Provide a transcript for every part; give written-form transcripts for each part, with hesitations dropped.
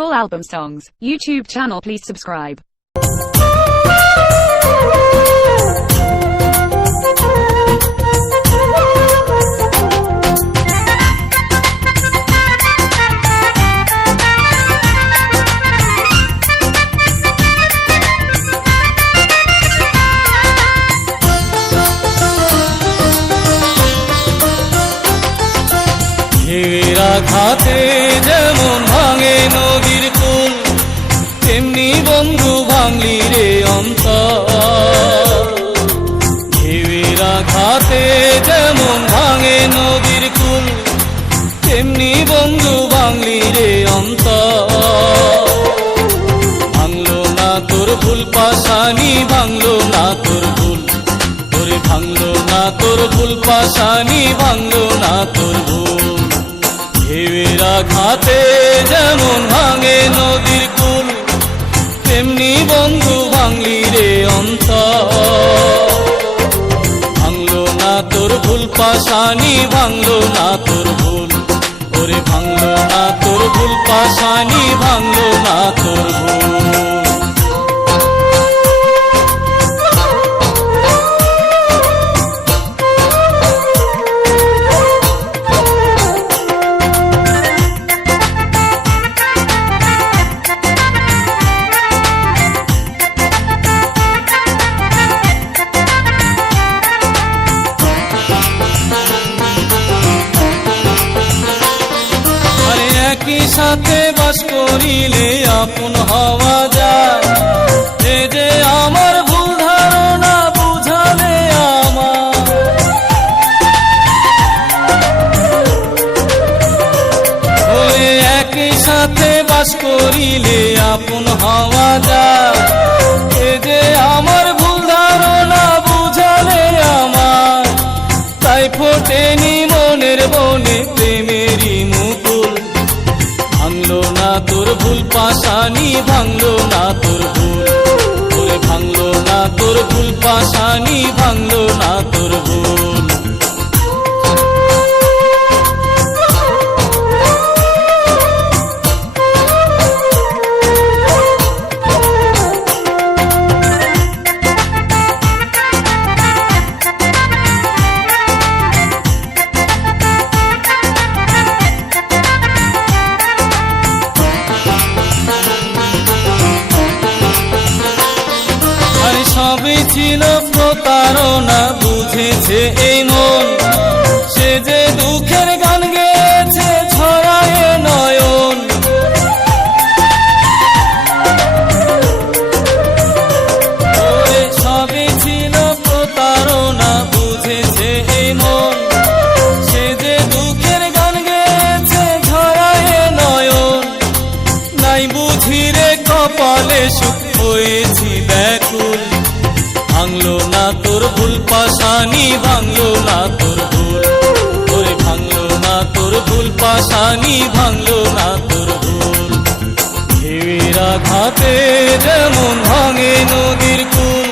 Full album songs, YouTube channel, please subscribe. ঘাতে যেমন ভাঙে নদীর কুল, তেমনি বন্ধু ভাঙলি রে অন্তর। ঢেউয়ের আঘাতে যেমন ভাঙে নদীর কুল, তেমনি বন্ধু ভাঙলি রে অন্তর। ভাঙলো না তোর ভুল পাশানি, ভাঙলো না তোর ভুল, তোরে ভাঙলো না তোর ভুল পাশানি, ভাঙলো না তোর ভুল। ঢেউয়ের আঘাতে যেমন ভাঙে নদীর কুল, তেমনি বন্ধু ভাঙলি রে অন্তর। ভাঙলো না তোর ভুল পাশানি, ভাঙলো না তোর ভুল, ওরে ভাঙলো না তোর ভুল পাশানি, ভাঙলো না তোর ভুল। একই সাথে বাস করিলে আপন হওয়া যায়, এ যে আমার ভুল ধারণা বুঝালে আমার। ওই একই সাথে বাস করিলে আপন হওয়া যায়, এ যে আমার ভুল ধারণা বুঝালে আমার। তাই ফোটেনি মনের বনে প্রেমেরই মুকুল, ভাঙলো না তোর ভুল পাশানি, ভাঙলো না তোর ভুল, ওরে ভাঙলো না তোর ভুল পাশানি, ভাঙলো না তোর ভুল। সবই ছিল প্রতারণা, বুঝেছে এই মন, সে যে দুঃখের গান গেয়েছে ছড়ায় নয়ন। সবই ছিল প্রতারণা, বুঝেছে এই মন, সে যে দুঃখের গান গেয়েছে ছড়ায় নয়ন। নাই বুঝি রে কপালে সুখ, হয়েছি ব্যাকুল। ভাঙলো না তোর ভুল পাশানি, ভাঙলো না তোর ভুল, ওরে ভাঙলো না তোর ভুল পাশানি, ভাঙলো না তোর ভুল। ঢেউয়ের আঘাতে যেমন ভাঙে নদীর কুল,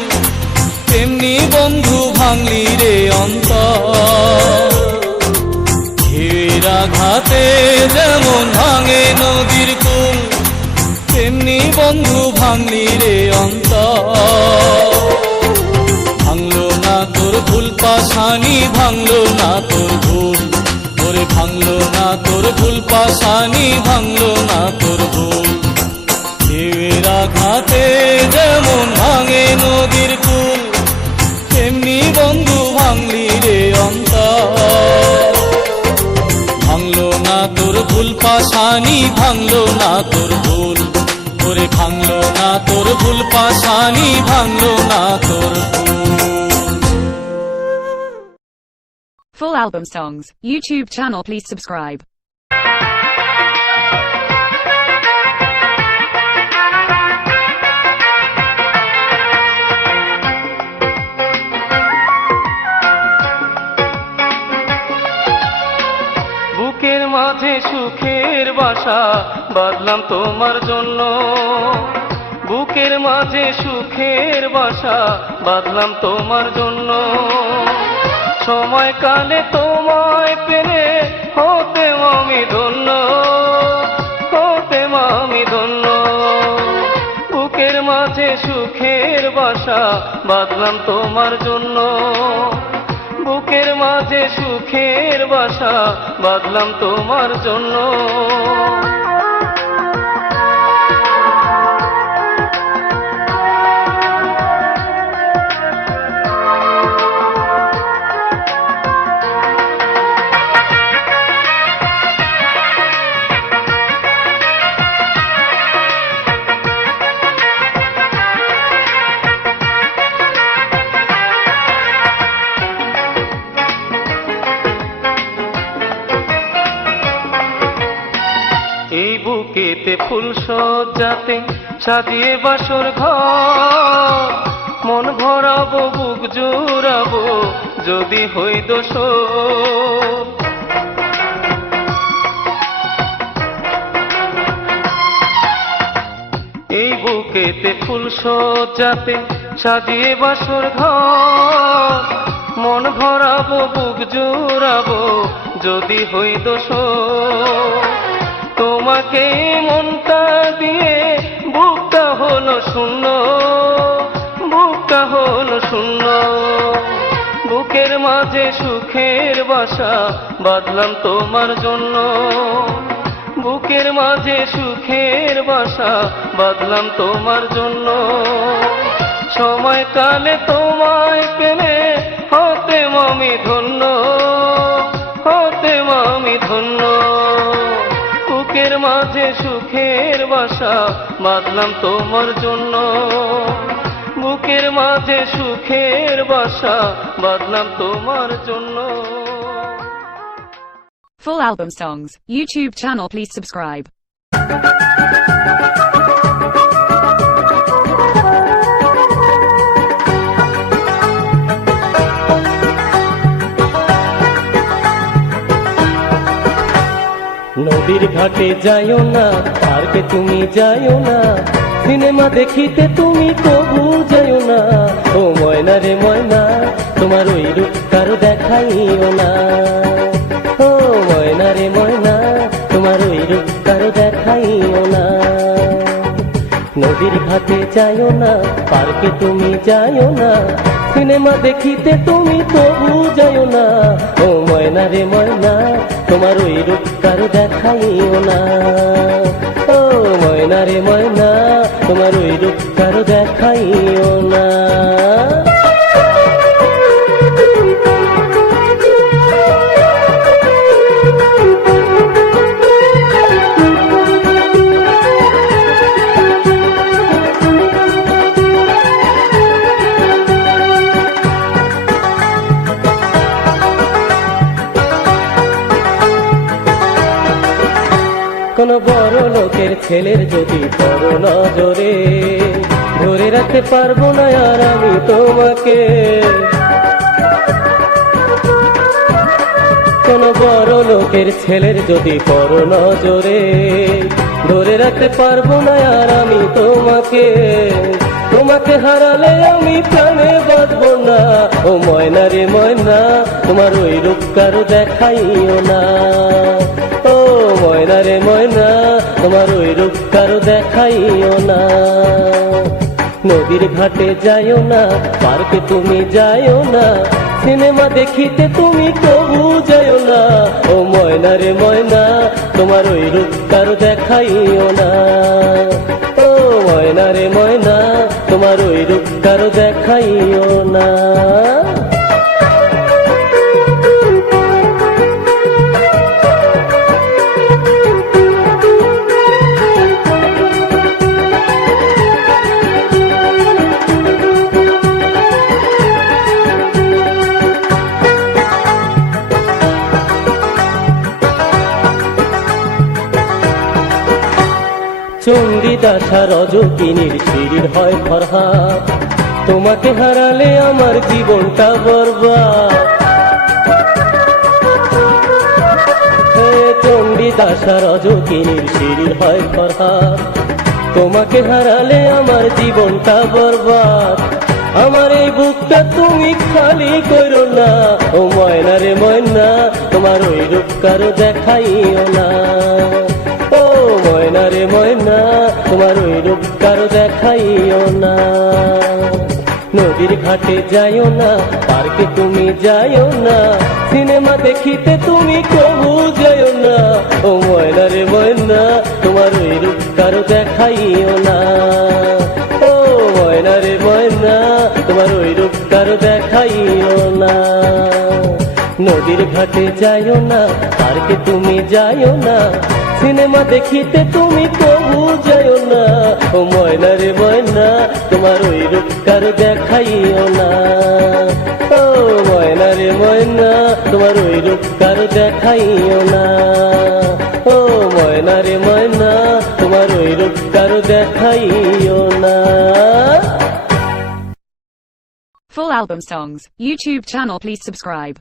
তেমনি বন্ধু ভাঙলি রে অন্তর। ঢেউয়ের আঘাতে যেমন ভাঙে নদীর কুল, তেমনি বন্ধু ভাঙলি রে অন্তর। ভাঙলো না তোর ভুল পাশানি, ভাঙলো না তোর ভুল, ওরে ভাঙলো না তোর ভুল পাশানি, ভাঙলো না তোর ভুল। ঢেউয়ের আঘাতে যেমন ভাঙে নদীর কুল, তেমনি বন্ধু ভাঙলি রে অন্তর। ভাঙলো না তোর ভুল পাশানি, ভাঙলো না তোর ভুল, ওরে ভাঙলো না তোর ভুল পাশানি, ভাঙলো না তোর ভুল। Full album songs, YouTube channel, please subscribe. বুকের মাঝে সুখের বাসা বাঁধলাম তোমার জন্য, বুকের মাঝে সুখের বাসা বাঁধলাম তোমার জন্য। সময়কালে তোমায় পেলে হতে আমি ধন্য, হতে আমি ধন্য। সুখের বাসা বাঁধলাম তোমার জন্য, বুকের মাঝে সুখের বাসা বাঁধলাম তোমার জন্য। এই বুকেতে ফুল সজ্জাতে সাজিয়ে বাসর ঘর, মন ভরাবো বুক জোড়াবো যদি হই দোষর। এই বুকেতে ফুল সজ্জাতে সাজিয়ে বাসর ঘর, মন ভরাবো বুক জোড়াবো যদি হই দোষর। তোমাকে মনটা দিয়ে বুকটা হলো শূন্য, বুকটা হলো শূন্য। বুকের মাঝে সুখের বাসা বাঁধলাম তোমার জন্য, বুকের মাঝে সুখের বাসা বাঁধলাম তোমার জন্য। সময়কালে তোমায় পেলে হতে আমি ধন্য, হতে আমি ধন্য। বুকের মাঝে সুখের বাসা বাঁধলাম তোমার জন্য, বুকের মাঝে সুখের বাসা বাঁধলাম তোমার জন্য। Full album songs, YouTube channel, please subscribe. নদীর ঘাটে যাইও না, পার্কে তুমি যাইও না, সিনেমা দেখিতে তুমি কবু যাইও না। ও ময়না রে ময়না, তোমার ওই রূপ কারো দেখাইও না। ও ময়না রে ময়না, তোমার ওই রূপ কারো দেখাইও না। নদীর ঘাটে যাইও না, পার্কে তুমি যাইও না, সিনেমা দেখিতে তুমি তবু যাইও না। ও ময়না রে ময়না, তোমার ওই রূপ কারো দেখাইও না। ও ময়না রে ময়না, তোমার ওই রূপ কারো দেখাইও না। কোন বড় লোকের ছেলের যদি বড় নজরে ধরে রাখতে পারবো না আর আমি তোমাকে। কোন বড় লোকের ছেলের যদি বড় নজরে ধরে রাখতে পারবো না আর আমি তোমাকে। তোমাকে হারালে আমি প্রাণে বাঁচবো না। ও ময়না রে ময়না, তোমার ওই রূপ কারো দেখাইও না। ও ময়না রে ময়না, তোমার ওই রূপ কারো দেখাইও না। নদীর ঘাটে যাইও না, পার্কে তুমি যাইও না, সিনেমা দেখিতে তুমি কবু যাইও না। ও ময়না রে ময়না, তোমার ওই রূপ কারো দেখাইও না। ও ময়না রে ময়না, তোমার ওই রূপ কারো দেখাইও না। চণ্ডীদাসা রজকিনীর শিরির হয় ফরহাদ, তোমাকে হারালে আমার জীবনটা বরবাদ। চণ্ডীদাসা রজকিনীর শিরির হয় ফরহাদ, তোমাকে হারালে আমার জীবনটা বরবাদ। আমার এই বুকটা তুমি খালি করো না। ও ময়না রে ময়না, তোমার ওই রূপ কারো দেখাইও না। ও ময়না রে ময়না, তোমার ওই রূপ কারো দেখাইও না। নদীর ঘাটে যাইও না, পার্কে তুমি যাইও না, সিনেমা দেখিতে তুমি কবু যাইও না। ও ময়না রে ময়না, তোমার ওই রূপ কারো দেখাইও না। ও ময়না রে ময়না, তোমার ওই রূপ কারো দেখাইও না। নদীর ঘাটে যাইও না, পার্কে তুমি যাইও না, সিনেমা দেখিতে তুমি কবু যাইও না। ও ময়না রে ময়না, তোমার ওই রূপ কারো দেখাইও না। ও ময়না রে ময়না, তোমার ওই রূপ কারো দেখাইও না। ও ময়না রে ময়না, তোমার ওই রূপ কারো দেখাইও না। Full album songs, YouTube channel, please subscribe.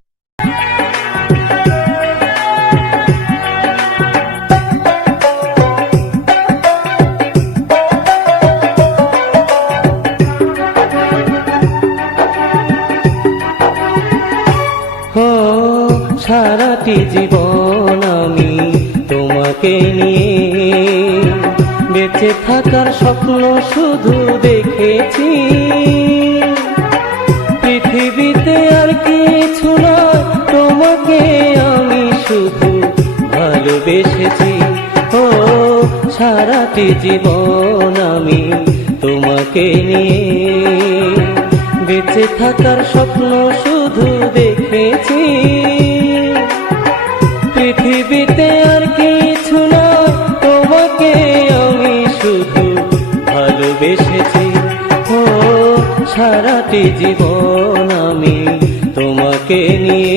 সারাটি জীবন আমি তোমাকে নিয়ে বেঁচে থাকার স্বপ্ন শুধু দেখেছি। পৃথিবীতে আর কিছু না, তোমাকে আমি শুধু ভালোবেসেছি। ও সারাটি জীবন আমি তোমাকে নিয়ে বেঁচে থাকার স্বপ্ন শুধু দেখেছি। পৃথিবীতে আর কিছু না, তোমাকে আমি শুধু ভালোবেসেছি। ও সারাটি জীবন আমি তোমাকে নিয়ে।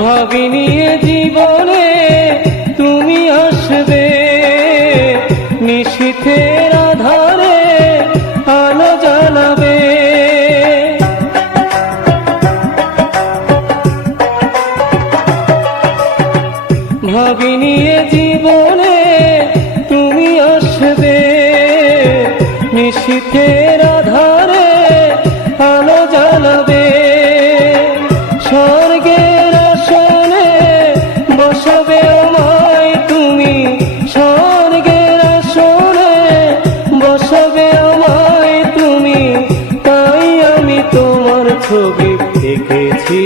ভাবিনি জীবনে তুমি আসবে, নিশীথের আধারে আলো জ্বালাবে। ভাবিনি জীবনে তুমি আসবে, নিশীথের আধারে আলো জ্বালাবে। স্বর্গের আসনে বসাবে আমায় তুমি, স্বর্গের আসনে বসাবে আমায় তুমি। তাই আমি তোমার ছবি দেখেছি।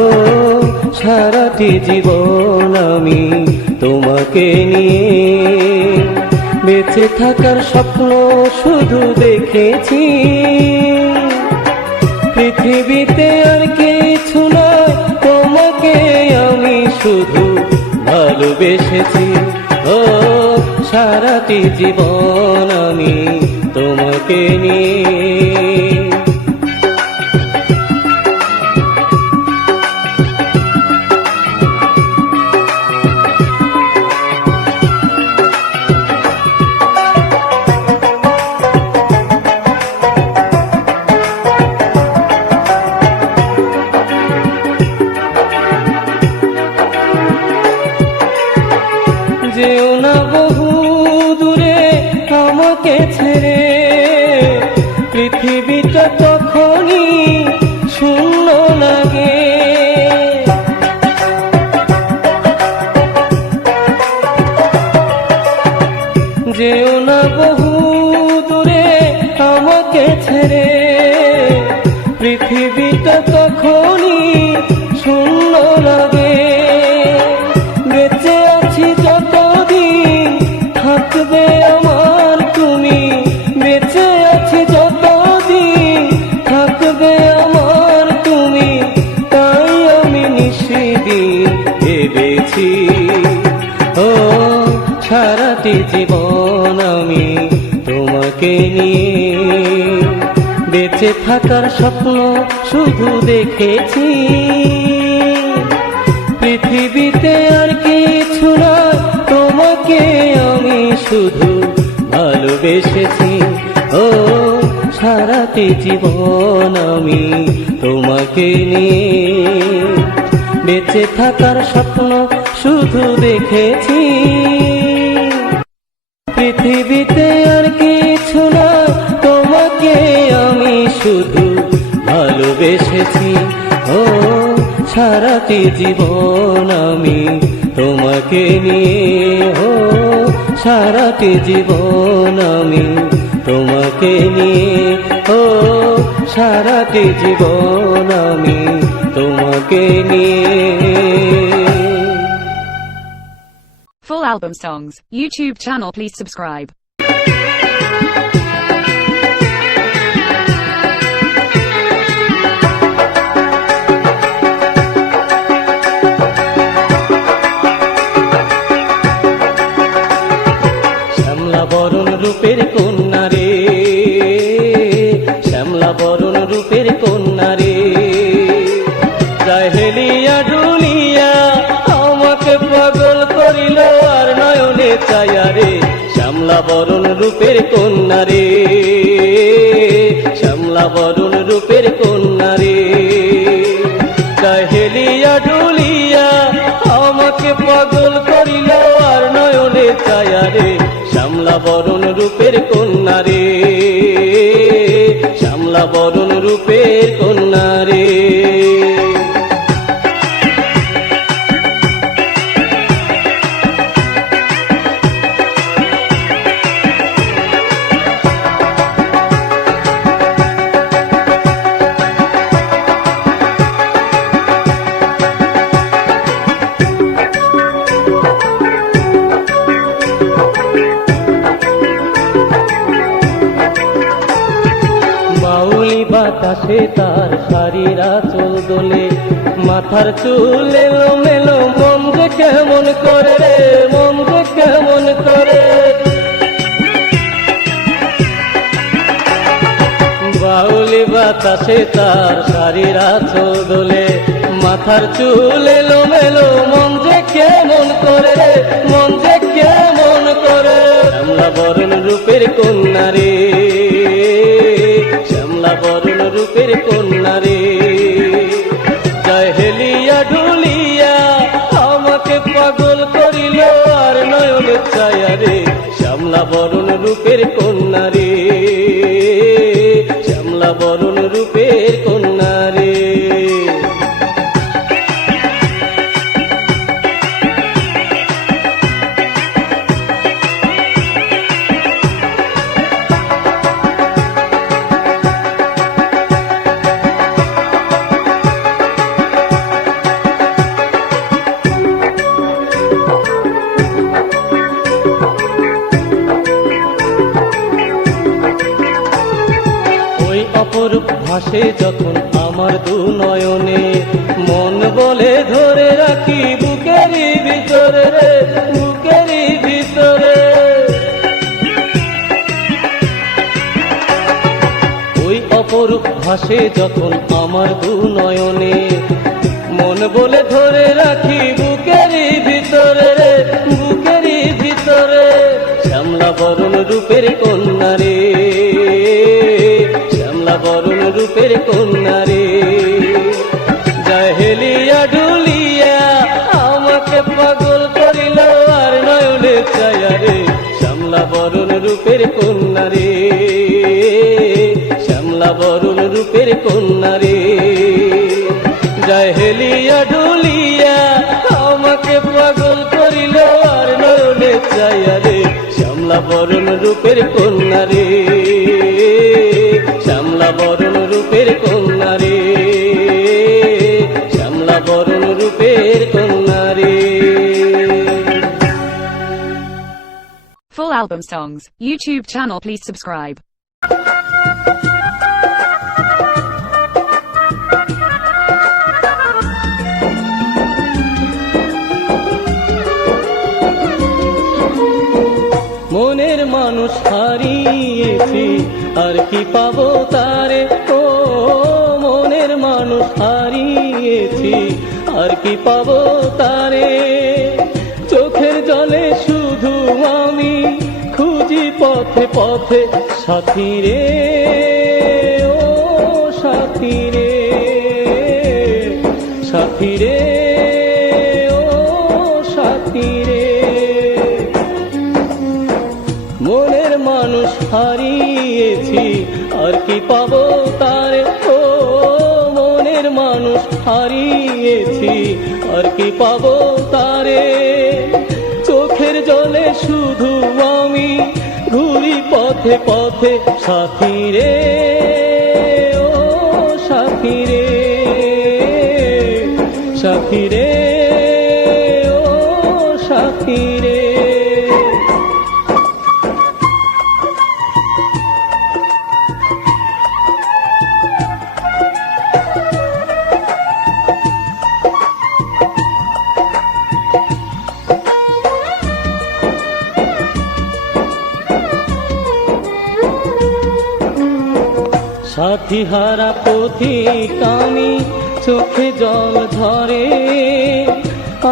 ও সারাটি জীবন আমি তোমাকে নিয়ে বেঁচে থাকার স্বপ্ন শুধু দেখেছি। পৃথিবীতে আর কিছু নয়, তোমাকে আমি শুধু ভালোবেসেছি। ও সারাটি জীবন আমি তোমাকে নিয়ে। যেও না বহু দূরে আমাকে ছেড়ে, পৃথিবীটা তখনই শূন্য লাগে। যেও না বহু দূরে আমাকে ছেড়ে, পৃথিবীটা তখনই শূন্য লাগে। বেঁচে আছি যতদিন থাকবে আমার তুমি, বেঁচে আছি যতদিন থাকবে আমার তুমি। তাই আমি নিশিদিন ভেবেছি। ও সারাটি জীবন আমি তোমাকে নিয়ে বেঁচে থাকার স্বপ্ন শুধু দেখেছি। পৃথিবীতে আর কিছু না, তোমাকে আমি শুধু ভালোবেসেছি। ও সারাটি জীবন আমি তোমাকে নিয়ে বেঁচে থাকার স্বপ্ন শুধু দেখেছি। পৃথিবীতে আর কিছু না, তোমাকে আমি শুধু ভালোবেসেছি। ও সারাটি জীবন আমি তোমাকে নিয়ে, ও সারাটি জীবন আমি তোমাকে নিয়ে, ও সারাটি জীবন আমি তোমাকে নিয়ে। Full album songs, YouTube channel, please subscribe. শ্যামলা বরণ রূপের কন্যা রে, শ্যামলা বরণ রূপের কন্যা রে, যায় হেলিয়া ডুলিয়া আমাকে পাগল করিল আর নয়নে চায়া রে। শ্যামলা বরণ রূপের কন্যা রে, শ্যামলা বরণ রূপের কন্যা রে, যায় হেলিয়া ডুলিয়া আমাকে পাগল করিল আর নয়নে চায়া রে। শ্যামলা বরণ রূপের কন্যা রে, শ্যামলা বরণ রূপের কন্যা রে। বাতাসে তার শাড়ির আঁচল দোলে, মাথার চুল এলো মেলো, মন যে কেমন করে রে, মন যে কেমন করে। বাউলি বাতাসে তার শাড়ির আঁচল দোলে, মাথার চুল এলো মেলো, মন যে কেমন করে রে, মন যে কেমন করে। শ্যামলা বরণ রূপের কন্যা রে, শ্যামলা বরণ রূপের কন্যা রে, যায় হেলিয়া ঢুলিয়া আমাকে পাগল করিল আর নয়ন ছায়া রে। শ্যামলা বরণ রূপের কন্যা রে, শ্যামলা বরণ রূপের কন্যা রে। অপরূপ ভাসে যখন আমার দু নয়নে, মন বলে ধরে রাখি বুকেরই ভিতরে রে, বুকেরই ভিতরে। ওই অপরূপ ভাসে যখন আমার দু নয়নে, মন বলে ধরে রাখি বুকেরই ভিতরে রে, বুকেরই ভিতরে। শ্যামলা বরণ রূপের কন্যা রে, শ্যামলা বরণ রূপের কন্যা রে, যায় হেলিয়া ডুলিয়া আমাকে পাগল করিল আর নয়নে ছায়া রে। শ্যামলা বরণ রূপের কন্যা রে, শ্যামলা বরণ রূপের কন্যা রে, যায় হেলিয়া ডুলিয়া আমাকে পাগল করিল আর নয়নে ছায়া রে। শ্যামলা বরণ রূপের কন্যা রে, শ্যামলা বরণ রূপের কন্যা রে, শ্যামলা বরণ রূপের কন্যা রে। Full album songs, YouTube channel, please subscribe. মনের মানুষ হারিয়েছি আর কি পাবো তারে, ও মনের মানুষ হারিয়েছি আর কি পাবো তারে। চোখের জলে শুধু আমি খুঁজি পথে পথে সাথী রে। হারিয়েছি, আর কি পাবো তারে? চোখের জলে শুধু আমি ঘুরি পথে পথে, সাথী রে ও সাথী রে, সাথী রে ও সাথী রে। সাথী হারা পথিক আমি, চোখে জল ঝরে,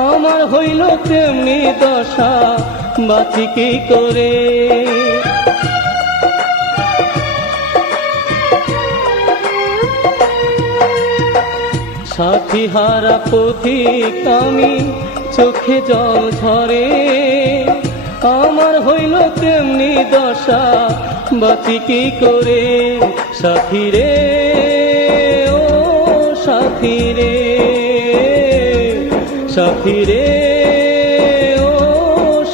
আমার হইল তেমনি দশা, বাঁচি কি করে? সাথী হারা পথিক আমি, চোখে জল ঝরে, আমার হইল তেমনি দশা, বাঁচি কি করে? সাথী রে ও সাথী রে, সাথী রে ও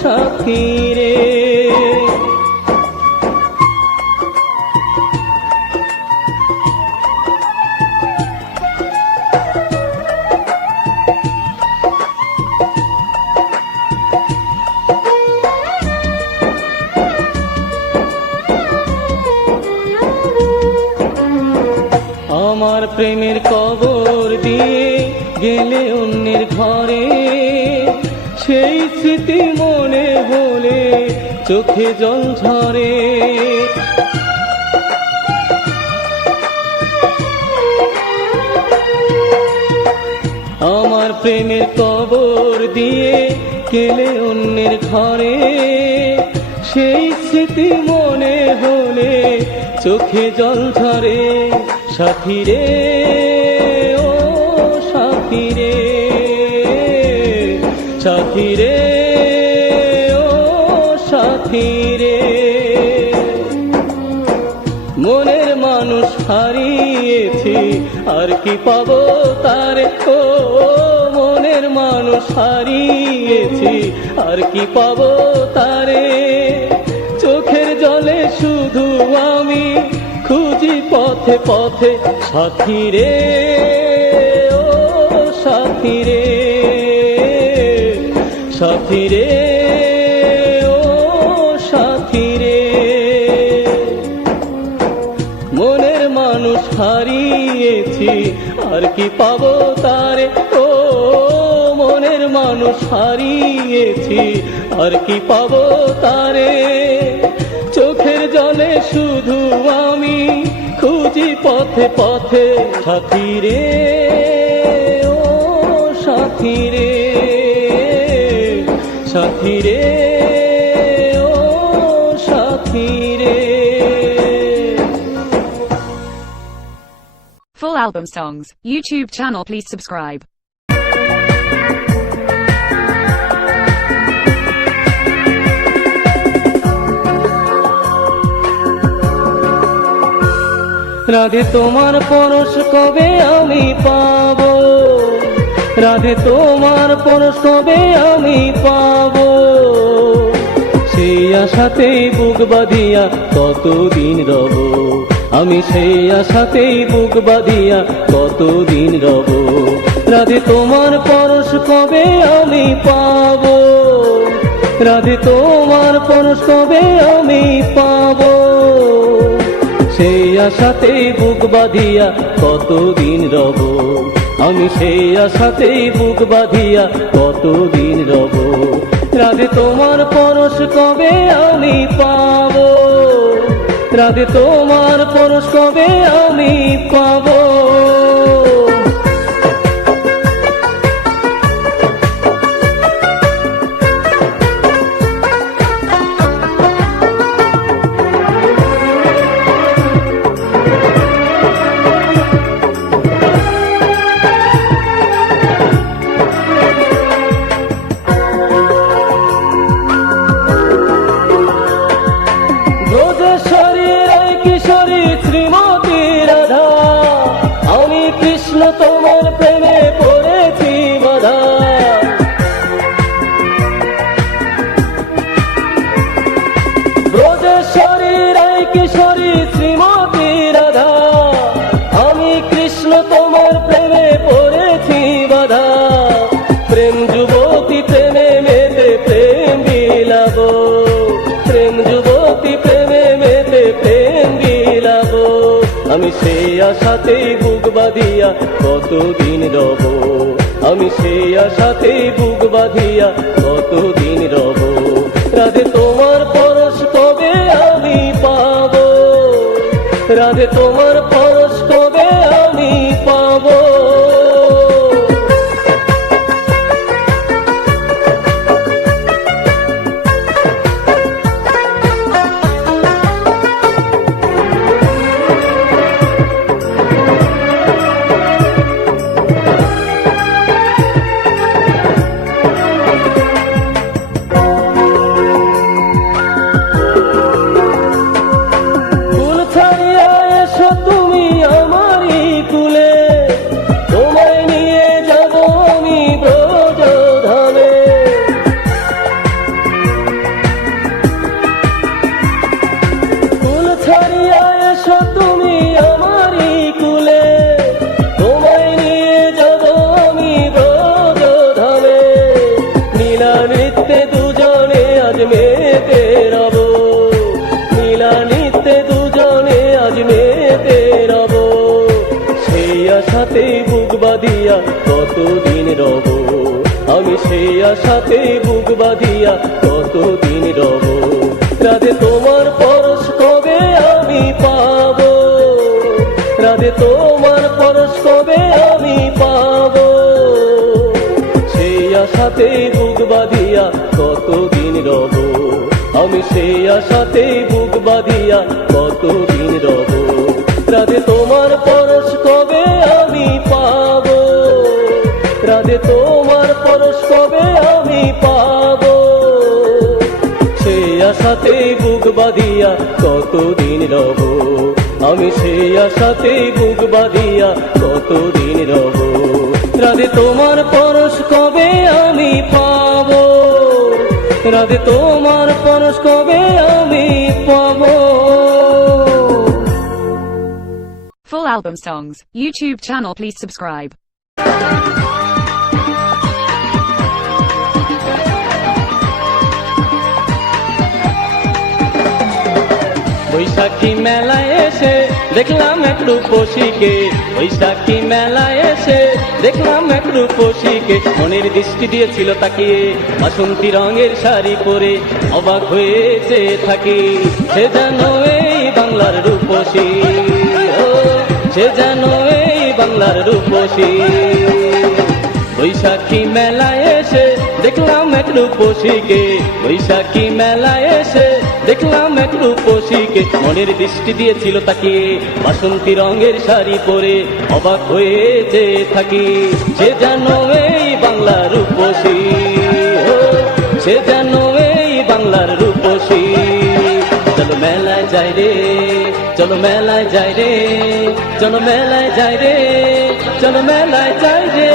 সাথী রে। আমার প্রেমের কবর দিয়ে গেলে অন্যের ঘরে, সেই স্মৃতি মনে হলে চোখে জল ঝরে। আমার প্রেমের কবর দিয়ে গেলে অন্যের ঘরে, সেই স্মৃতি মনে হলে চোখে জল ঝরে। সাথী রে ও সাথী রে, সাথী রে ও সাথী রে। মনের মানুষ হারিয়েছি, আর কি পাবো তারে? ও মনের মানুষ হারিয়েছি, আর কি পাবো তারে? চোখের জলে শুধু আমি খুঁজি পথে পথে, সাথী রে ও সাথী রে, সাথী রে ও সাথী রে। মনের মানুষ হারিয়েছি, আর কি পাবো তারে? ও মনের মানুষ হারিয়েছি, আর কি পাবো তারে? চোখের জলে শুধু আমি খুঁজি পথে পথে, সাথী রে ও সাথী রে, সাথী রে ও সাথী রে। Full album songs, YouTube channel, please subscribe. Radhe তোমার পরশ কবে আমি পাবো? রাধে তোমার পরশ কবে আমি পাবো? সেই আশাতেই বুক বাঁধিয়া কতদিন রব আমি, সেই আশাতেই বুক বাঁধিয়া কতদিন রব। রাধে তোমার পরশ কবে আমি পাবো? রাধে তোমার পরশ কবে আমি পাবো? সেই আশাতেই বুক বাঁধিয়া কতদিন রব আমি, সেই আশাতেই বুক বাঁধিয়া কতদিন রব। রাধে তোমার পরশ কবে আমি পাবো? রাধে তোমার পরশ কবে আমি পাবো? সেই আশাতেই বুক বাঁধিয়া কতদিন রব, আমি সেই আশাতেই বুক বাঁধিয়া কতদিন রব। রাধে তোমার পরশ কবে আমি পাবো, রাধে তোমার পরশ কবে আমি পাবো। তুমি আমারই কুলে, তোমায় নিয়ে যাব আমি ব্রজধামে। কুল ছাড়িয়া এসো তুমি আমারই কুলে, তোমায় নিয়ে যাব আমি ব্রজধামে। নীলা নৃত্যে দুজনে আজ মেতে রব, নীলা নৃত্যে দুজনে আজ মেতে রব। সেই আশাতেই বুক বাঁধিয়া কতদিন রব, আমি সেই আশাতেই বুক বাঁধিয়া কতদিন রব। রাধে তোমার পরশ কবে আমি পাবো, রাধে তোমার পরশ কবে আমি পাবো। সেই আশাতেই বুক বাঁধিয়া কতদিন রব, আমি সেই আশাতেই বুক বাঁধিয়া কতদিন রব। রাধে তোমার পরশ কবে আমি পাবো, রাধে তোমার পরশ কবে আমি পাবো। সেই আশাতেই বুক বাঁধিয়া কতদিন রব, আমি সেই আশাতেই বুক বাঁধিয়া কতদিন রব। রাধে তোমার পরশ কবে আমি পাবো, রাধে তোমার পরশ কবে আমি পাবো। Full album songs, YouTube channel, please subscribe. বৈশাখী মেলায় এসে দেখলাম এক রূপসীকে, বৈশাখী মেলায় এসে দেখলাম এক রূপসীকে। মনের দৃষ্টি দিয়েছিল তাকিয়ে, বাসন্তী রঙের শাড়ি পরে অবাক হয়েছে থাকি। সে যেন এই বাংলার রূপসী, সে যেন এই বাংলার রূপসী। বৈশাখী মেলায় এসে দেখলাম এক রূপসীকে, বৈশাখী মেলায় এসে দেখলাম এক রূপসীকে। মনের দৃষ্টি দিয়েছিল তাকিয়ে, বাসন্তী রঙের শাড়ি পরে অবাক হয়েছে থাকি। সে যেন এই বাংলার রূপসী, সে যেন এই বাংলার রূপসী। চলো মেলায় যাই রে, চলো মেলায় যাই রে, চলো মেলায় যাই রে, চলো মেলায় যাই রে।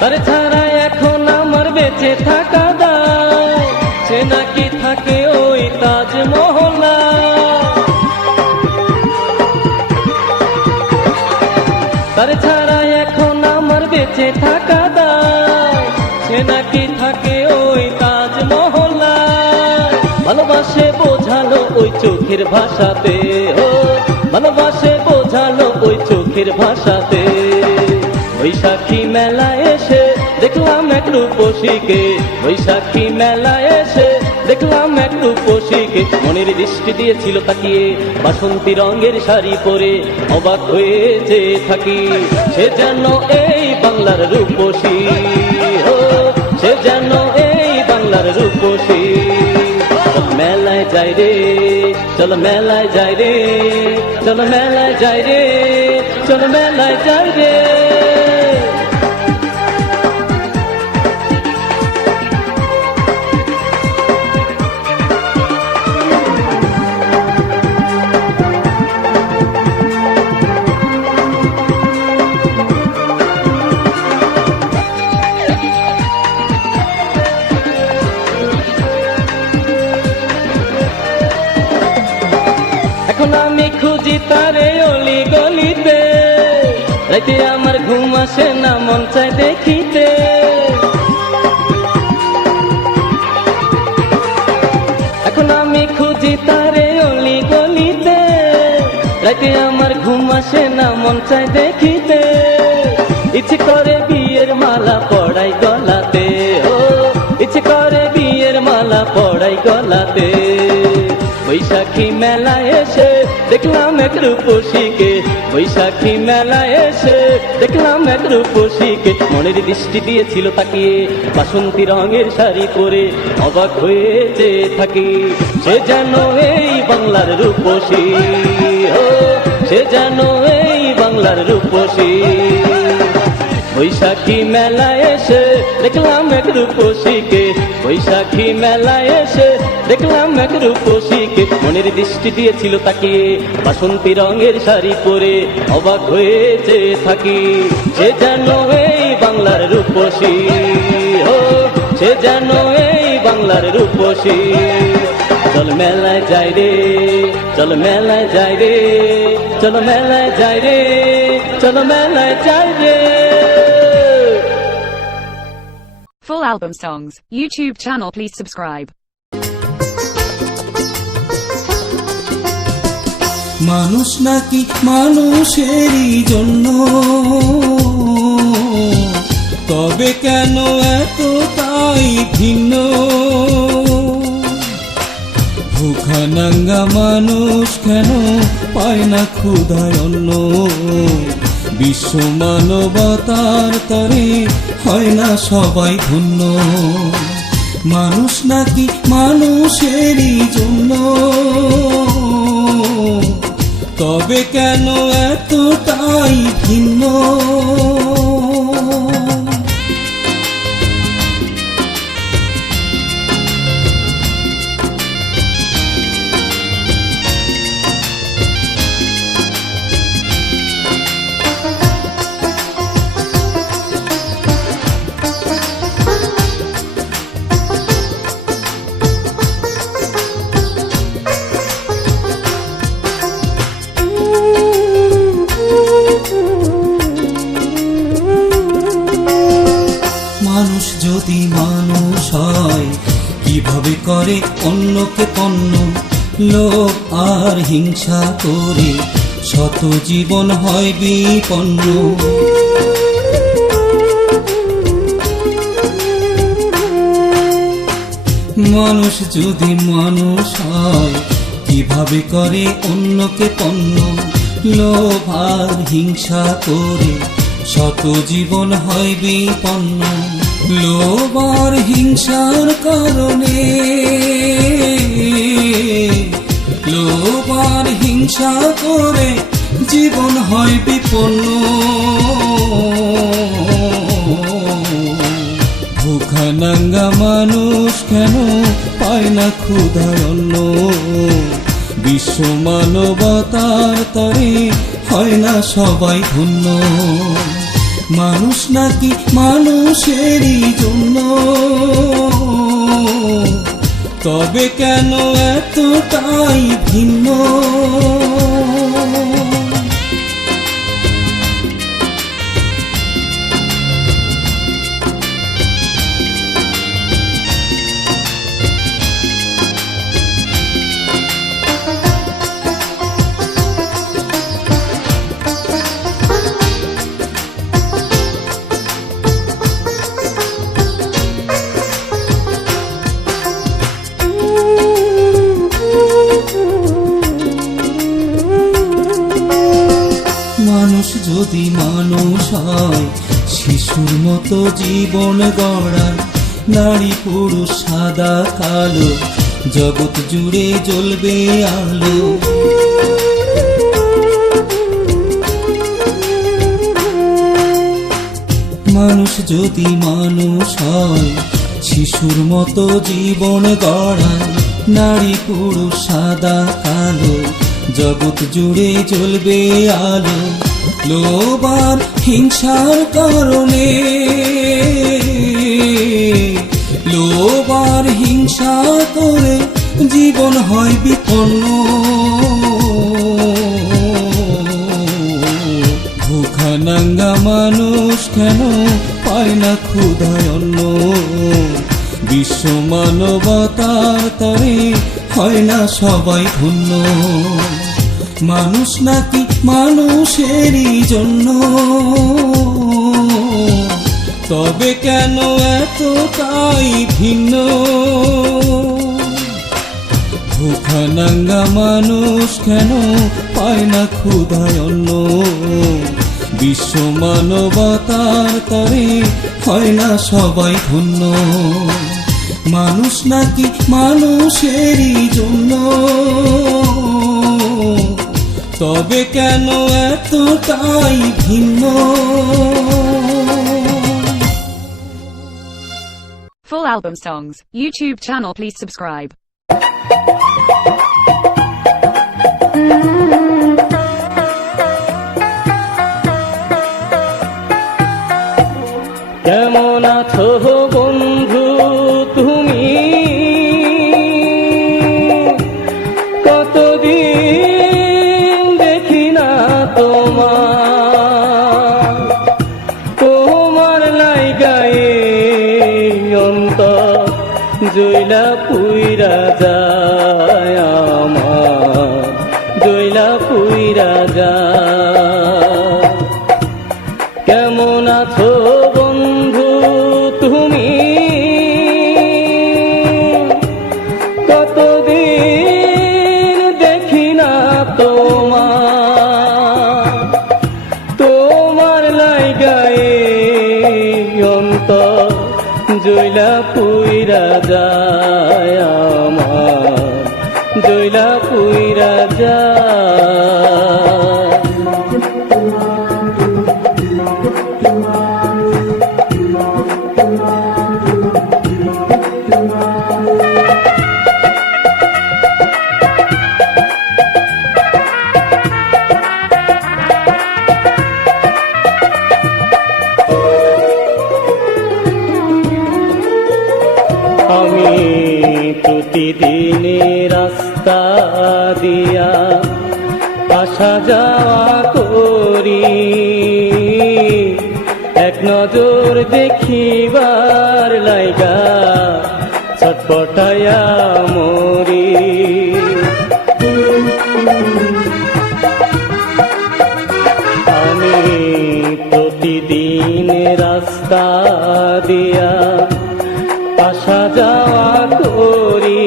তার ছাড়া এখন আমার বেঁচে থাকা দায়, সে নাকি থাকে ওই তাজমহল্লা। তার ছাড়া এখন আমার বেঁচে থাকা দায়, সে নাকি থাকে ওই তাজমহল্লা। ভালোবাসে বোঝালো ওই চোখের ভাষাতে, ও ভালোবাসে বোঝালো ওই চোখের ভাষাতে। বৈশাখী মেলায় এসে দেখলাম এক রূপসীকে, বৈশাখী মেলায় এসে দেখলাম এক রূপসীকে। মনের দৃষ্টি দিয়েছিল তাকিয়ে, বাসন্তী রঙের শাড়ি পরে অবাক হয়েছে থাকি। সে যেন এই বাংলার রূপসী, ও সে যেন এই বাংলার রূপসী। মেলায় যাই রে, চলো মেলায় যাই রে, চলো মেলায় যাই রে, চলো মেলায় যাই রে। এখন আমি খুঁজি তারে অলি গলিতে, রাতে আমার ঘুম আসে না, মন চায় দেখিতে। এখন আমি খুঁজি তারে অলি গলিতে, রাতে আমার ঘুম আসে না, মন চায় দেখিতে। ইচ্ছে করে বিয়ের মালা পড়াই গলাতে, ও ইচ্ছে করে বিয়ের মালা পড়াই গলাতে। বৈশাখী মেলায় এসে দেখলাম এক রূপসীকে, বৈশাখী মেলায় এসে দেখলাম এক রূপসীকে। মনের দৃষ্টি দিয়েছিল তাকিয়ে, বাসন্তী রঙের শাড়ি পরে অবাক হয়ে চেয়ে থাকি। সে যেন এই বাংলার রূপসী, ও সে যেন এই বাংলার রূপসী। বৈশাখী মেলায় এসে দেখলাম এক রূপসীকে, বৈশাখী মেলায় এসে দেখলাম এক রূপসীকে। মনের দৃষ্টি দিয়েছিল তাকিয়ে, বাসন্তী রঙের শাড়ি পরে অবাক হয়ে চেয়ে থাকি। সে যেন এই বাংলার রূপসী, ও সে যেন এই বাংলার রূপসী। চল মেলায় যাই রে, চল মেলায় যাই রে, চল মেলায় যাই রে, চল মেলায় যাই রে। Full album songs, YouTube channel, please subscribe. মানুষ নাকি মানুষেরই জন্য, তবে কেন এতটাই ভিন্ন? ভুখা নাঙ্গা মানুষ কেন পায় না ক্ষুধায় অন্ন? বিশ্ব মানবতার তরে হয় না সবাই ধন্য। মানুষ নাকি মানুষেরই জন্য, তবে কেন এতটাই ভিন্ন? মানুষ যদি মানুষ হয়, কিভাবে করে অন্যকে পণ্য? লোভ আর হিংসা করে শত জীবন হয় বিপন্ন। মানুষ যদি মানুষ হয়, কিভাবে করে অন্যকে পণ্য? লোভ আর হিংসা করে শত জীবন হয় বিপন্ন। লোভ আর হিংসার কারণে, লোভ আর হিংসা করে জীবন হয় বিপন্ন। ভুখা নাঙ্গা মানুষ কেন পায় না ক্ষুধায় অন্ন? বিশ্ব মানবতার তরে হয় না সবাই ধন্য। মানুষ নাকি মানুষেরই জন্য, তবে কেন এতটাই ভিন্ন? মানুষ যদি মানুষ হয়, শিশুর মতো জীবন গড়ায়। নারী পুরুষ সাদা কালো, জগৎ জুড়ে জ্বলবে আলো। মানুষ যদি মানুষ হয়, শিশুর মতো জীবন গড়ায়। নারী পুরুষ সাদা কালো, জগৎ জুড়ে জ্বলবে আলো। লোভ আর হিংসার কারণে, লোভ আর হিংসা করে জীবন হয় বিপন্ন। না ক্ষুধায় অন্ন, বিশ্ব মানবতার তরে হয় না সবাই ধন্য। মানুষ নাকি মানুষেরই জন্য, তবে কেন এতটাই ভিন্ন? ভুখা নাঙ্গা মানুষ কেন পায় না ক্ষুধায় অন্ন, বিশ্ব মানবতার তরে হয় না সবাই ধন্য। মানুষ নাকি মানুষেরই জন্য, তবে কেন এতটাই ভিন্ন? Full album songs, YouTube channel, please subscribe. কেমন আছো বন্ধু তুমি, কতদিন দেখি না তোমার লাইগায়ে অন্তর জইলা পুইরা যায় আমার, জইলা পুইরা যায়। কেমন আছো বন্ধু তুমি, কতদিন দেখি না তোমার লাইগায়ে অন্তর জইলা পুইরা যায় আমার, জইলা পুইরা যায়। আমি প্রতিদিন রাস্তা দিয়া আসা যাওয়া করি, এক নজর দেখিবার লাইগা ছটপটায়া মরি। আমি প্রতিদিন রাস্তা দিয়া আসা যাওয়া করি,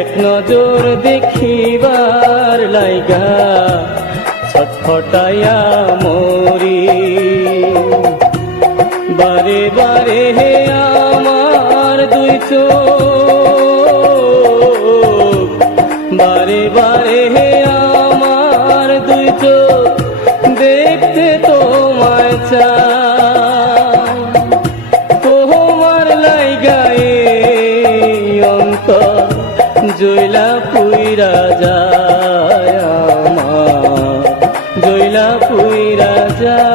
এক নজর দেখিবার লাইগা ছটফটায়া মরি। বারে বারে হে আমার দুই চোখ, বারে বারে হে আমার দুই চোখ দেখতে তোমায় চাই। তোমার লাইগায়ে অন্তর জইলা পুইরা যায় আমার, জইলা পুইরা যায়।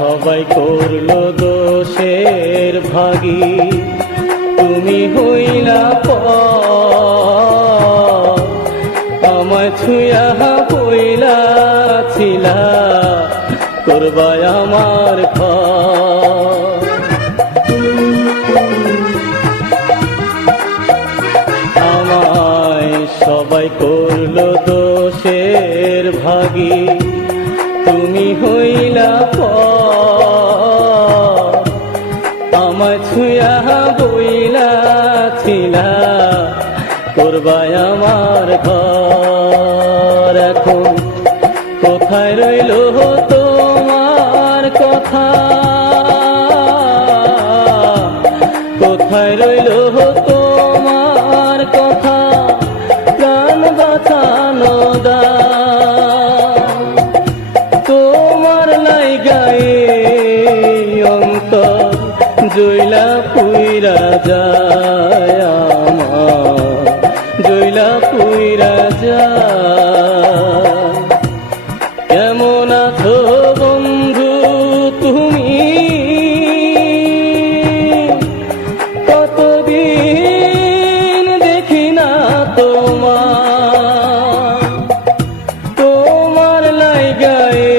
সবাই করলো দোষের ভাগী, তুমি হইলা পর, আমায় ছুঁয়া হইলা ছিলা করবাই আমার ঘর। আমায় সবাই করলো দোষের ভাগী, তুমি হইলা পর, আমায় ছুঁয়া বইলা ছিলা করবাই আমার ঘর। এখন কোথায় রইল তোমার কথা, কোথায় রইল তোমার কথা, প্রাণ বাঁচানো দা তোমার লাইগায়ে অন্তর জইলা পুইরা যায়। জইলা পুইরা যায়। কেমন আছো বন্ধু তুমি, কতদিন দেখি না তোমার লাইগায়ে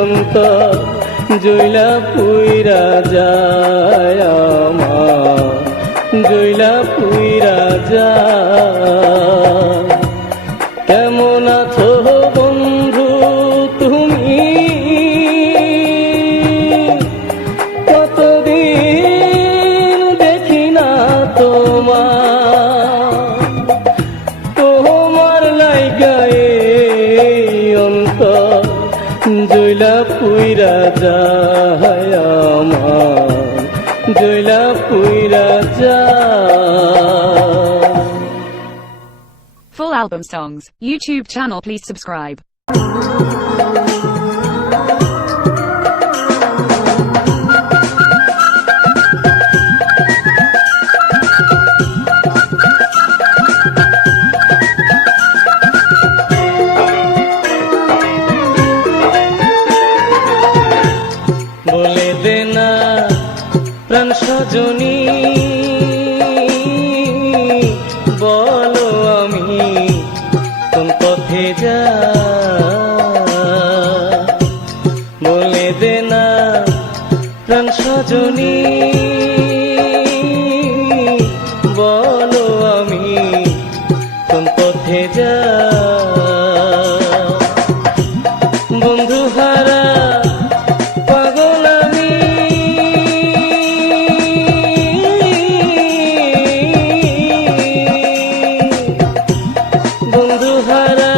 অন্তর জইলা পুইরা যায় আমার, জইলা পুইরা যায়। কেমন আছো বন্ধু তুমি, কতদিন দেখি না তোমার লাইগায়ে অন্তর জইলা পুইরা যায় আমার, জইলা পুইরা যায়। Full album songs, YouTube channel please subscribe. বলে দে না প্রাণ সজনী, বলো আমি কোন পথে যাই। বলে দে না প্রাণ সজনী, বলো আমি কোন পথে যাই। বন্ধু হারা পাগল আমি, বন্ধু হারা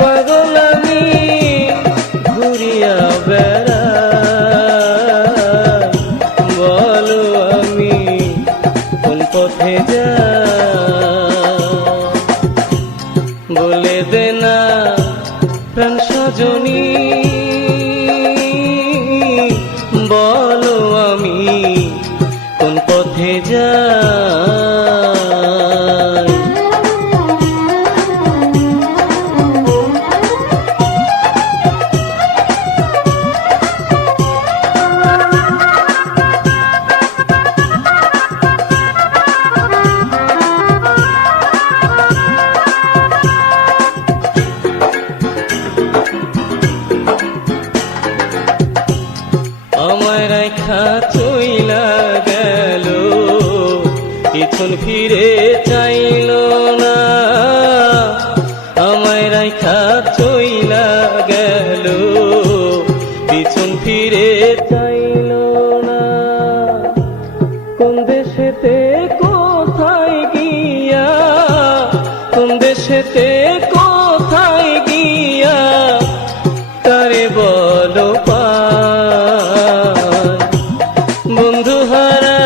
পাগল আমি, ঘুরিয়া বেড়াই। বলো আমি কোন পথে যাই। বলে দে না প্রাণ সজনী, বলো আমি কোন পথে যাই। আমায় রাইখা চইলা গেল, পিছন ফিরে চাইল না। আমায় রাইখা চইলা গেল, পিছন ফিরে চাইল না। কোন দেশেতে কোথায় গিয়া, কোন দেশেতে কোথায় গিয়া, তারে বলো পাই। বন্ধু হারা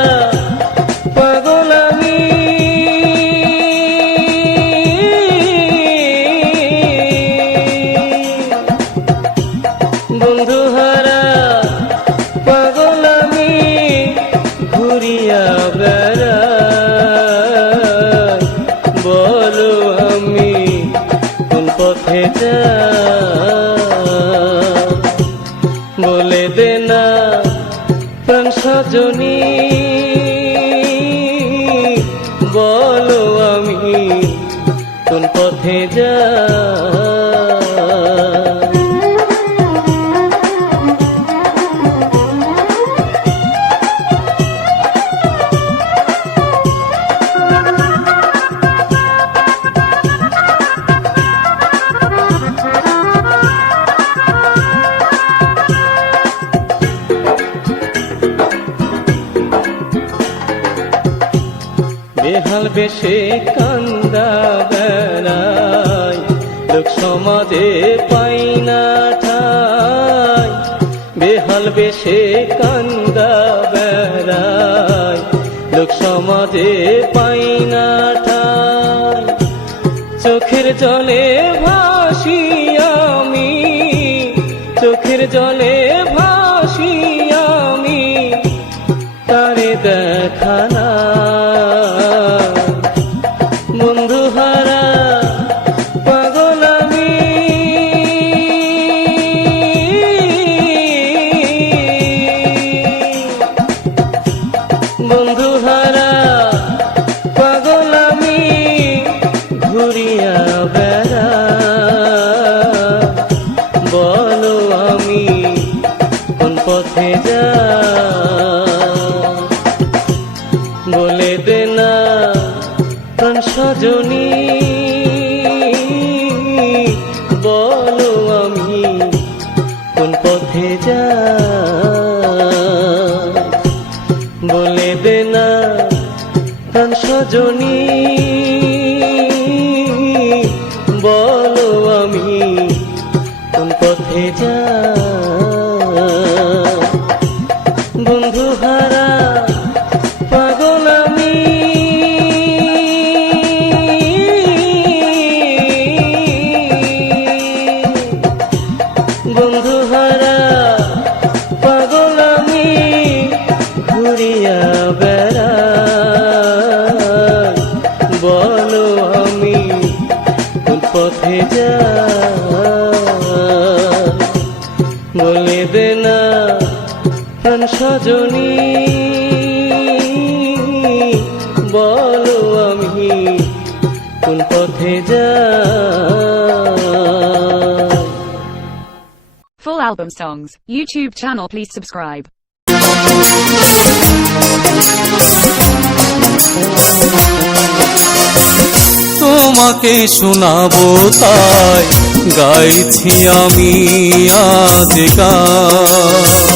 পাগল আমি, বন্ধু হারা পাগল আমি, ঘুরিয়া বেড়াই। বলো আমি কোন পথে যাই। বলে দে না প্রাণ সজনী, বলো আমি কোন পথে যাই। বেহাল বেশে কান্দা বেড়াই, লোক সমাজে পাই না ঠাই। বেহাল বেশে কান্দা বেড়াই, লোক সমাজে পাই না ঠাই। চোখের জলে ভাসি আমি, চোখের জলে ভাসি আমি, তারে দেখা না। সজনী বলো আমি কোন পথে যাই, বলে দে না প্রাণ সজনী বলো আমি কোন পথে যাই। বন্ধু হারা পাগল আমি, বন্ধু হারা পাগল আমি, ঘুরিয়া বেড়াই, বলো আমি কোন পথে যাই, বলে দে না প্রাণ সজনী বলো আমি কোন পথে যাই। Full album songs, YouTube channel, please subscribe. তোমাকে শোনাবো তাই গাইছি আমি আজ গান,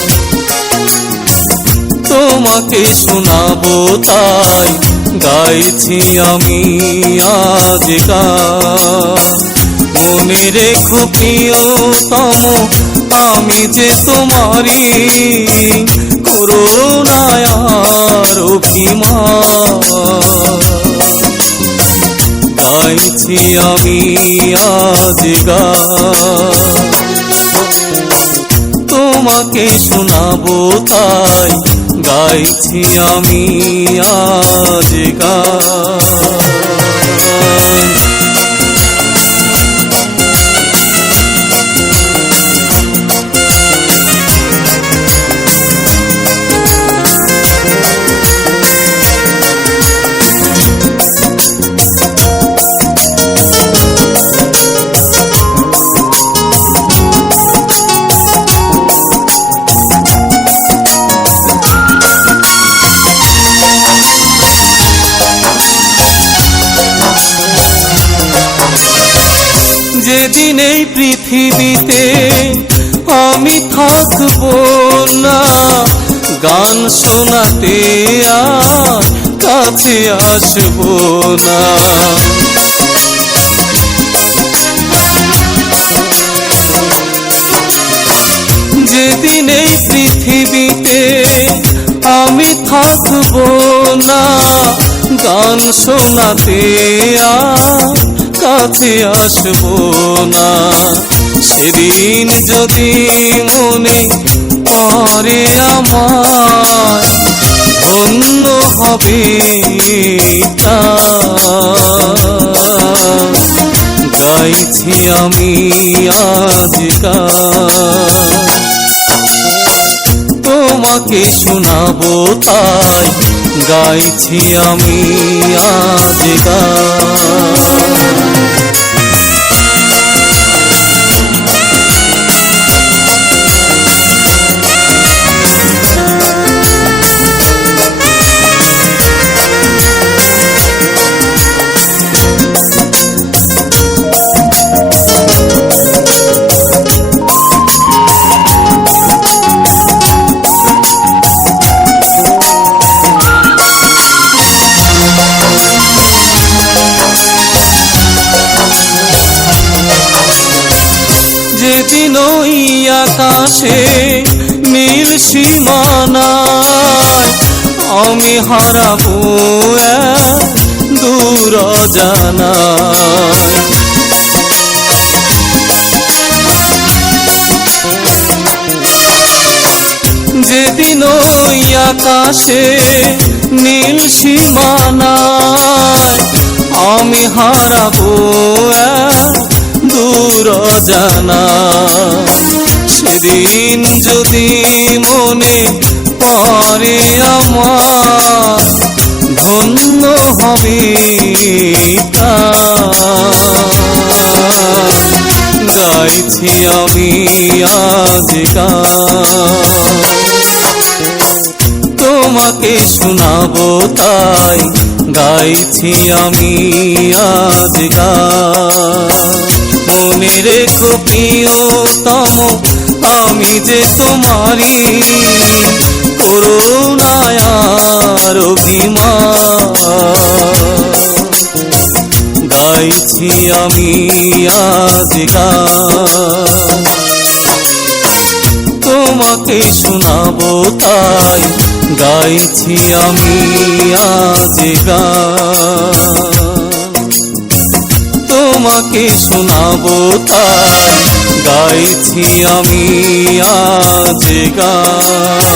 তোমাকে শোনাবো তাই গাইছি আমি আজ গান। মনে রেখো প্রিয়তম আমি যে তোমারই, করুণায় আর অভিমান গাইছি আমি আজ গান। তোমাকে শোনাবো তাই গাইছি আমি আজ গান। যেদিন এই পৃথিবীতে আমি থাকবো না, গান শোনাতে আর কাছে আসবো না। যেদিন এই পৃথিবীতে আমি থাকবো না, গান শোনাতে আর কাছে আসবো না। সেদিন যদি মনে পড়ে আমার, ধন্য হবে প্রাণ। গাইছি আমি আজ গান, তোমাকে শোনাবো তাই গাইছি আমি আজ গান। যেদিন ওই আকাশে নীল সীমানায় আমি হারাবো এক দূর অজানায়। যেদিন ওই আকাশে নীল সীমানায় আমি হারাবো এক দূর অজানায়। সেদিন যদি মনে পড়ে আমার, ধন্য হবে প্রাণ। গাইছি আমি আজ গান, তোমাকে শোনাবো তাই গাইছি আমি আজ গান। মনে রেখো প্রিয়তম আমি যে তোমারই, করুণায় আর অভিমান গাইছি আমি আজ গান। তোমাকে শোনাবো তাই গাইছি আমি আজ গান। তোমাকে শোনাবো তাই গাইছি আমি আজ গান।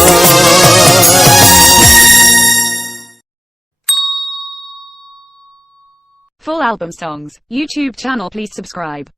Full album songs. YouTube channel, please subscribe.